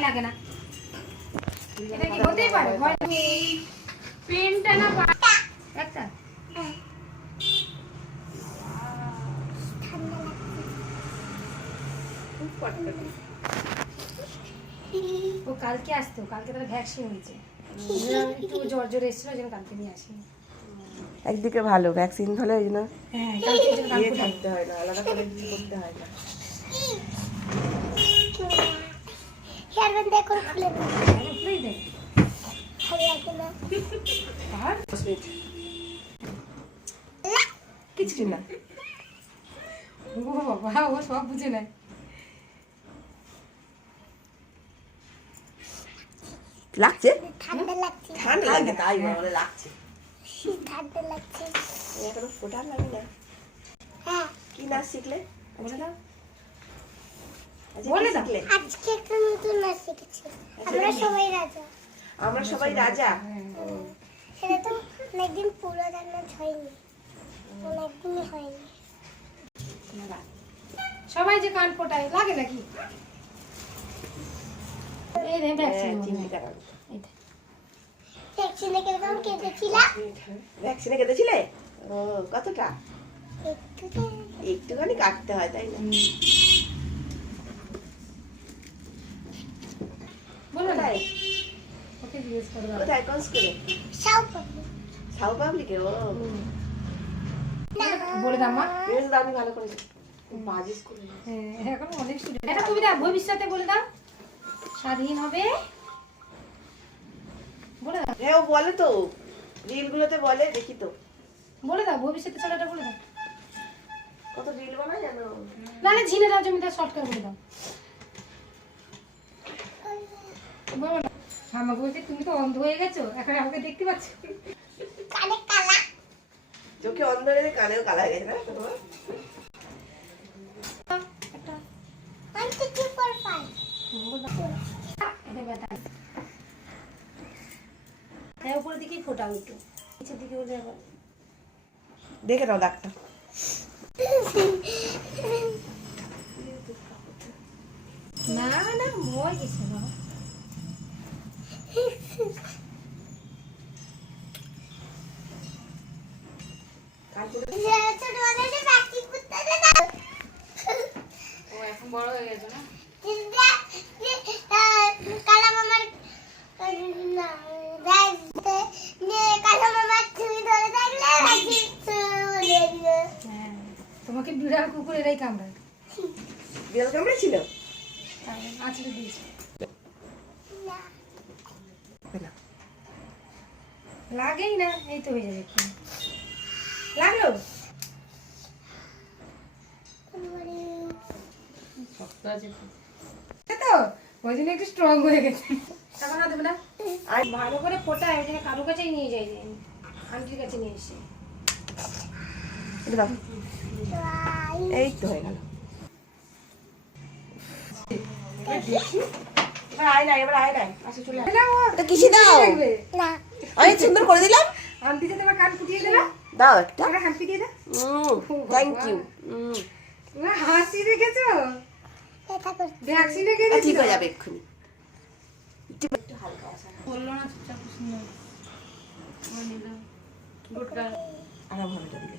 ভয় লাগে না। এটা কি হতেই পারে ভয় পেনটা না একটা ও কালকে আসতো, কালকে তার ভ্যাকসিন হয়েছে, একটু জ্বর জ্বর এসেছিল ওই জন্য কালকে নিয়ে আসিনি। একদিকে ভালো ভ্যাকসিন হলে ওই জন্য হ্যাঁ কালকে ওই জন্য কালকে থাকতে হয় না, আলাদা করে কিছু করতে হয় না। খুলেই দেয় আর কিছু না। ও বাবা ও সব বুঝে নেয়। লাগছে ঠান্ডা লাগছে, ঠান্ডা লাগে তাই বলে লাগছে। ঠান্ডা লাগছে। এখনো ফোটার লাগে না। হ্যাঁ কি নাচ শিখলে বলে দাও বলে শিখলে? আজকে একটা নতুন নাচ শিখেছি, আমরা সবাই রাজা। আমরা সবাই রাজা। সেটা তো অনেকদিন পুরো নাচ হয়নি, অনেকদিনই হয়নি। সবাই যে কান ফোটায় লাগে নাকি? এই রে ভ্যাকসিন এইটা ভ্যাকসিনে কেমন কেঁদেছিলাম? ভ্যাকসিনে কেটেছিলে? ও কতটা? একটু একটুখানি কাটতে হয় তাই না? বলো না কোথায় ওকে জিজ্ঞেস করো বাবা। কোথায় কোন স্কুলে? সব সাউ পাবলিকে? ও বলে দাও মা। বেশ দামি ভালো করেছে। বাজে স্কুলে। হ্যাঁ এখন অনেক স্টুডেন্ট। এটা কবিতা ভবিষ্যতে বলে দাও। স্বাধীন হবে বলে দাও। হ্যাঁ ও বলে তো, রিলগুলোতে বলে দেখি তো। বলে দাও ভবিষ্যতে ছড়াটা বলে দাও। কত রিল বানায় জানো? নালে ঝিনেরা জমিদার শর্টকাট বলে দাও। বলো না। মামা বলছে তুমি তো অন্ধ হয়ে গেছো, এখন আমাকে দেখতে পাচ্ছ। কানে কালা। চোখে অন্ধ হয়ে কানেও কালা হয়ে গেছে না তোমার? একটা 1 2 3 4 5 বলে দাও। এটা ব্যথা। হ্যাঁ উপরের দিকেই ফোটাও একটু, নিচের দিকে হলে আবার দেখে নাও ডাক্তার। না না ভয় গেছে বাবা। ছোটবেলায় প্র্যাকটিস করতে না। ও এখন বড় হয়ে গেছে না? কালা মামার কালা মামার ছবি ধরে থাকলে হ্যাঁ তোমাকে বিড়াল কুকুর এরাই কামড়ায়। বিড়াল কামড়েছিল? আছড়ে দিয়েছে। লাগেই না, এই তো হয়ে যাবে একটু। লাগলো শক্ত আছে তো, ওই জন্য একটু স্ট্রং হয়ে গেছে। এখন আর দেবে না, আর ভালো করে ফোটায় ওই জন্য কারো কাছেই নিয়ে যাই, আন্টির কাছে নিয়ে এসে। এই তো হয়ে গেল। এবার আয় না, এবার আয় না, আসে চলে আয়। এটা কিসে দাও? না আমি সুন্দর করে দিলাম। আন্টি যে তোমার কান ফুটিয়ে দেবে, দাও একটা। একটা কান ফুটিয়ে দাও। Thank you. না হাসি রেখেছো, এটা করতে ভ্যাকসিন রেখে ঠিক দিয়েছো। হয়ে যাবে এক্ষুনি। একটু হালকা আসা বললো না চুপচাপ সুন্দর গুড গার্ল। আরাম হবে দিলে।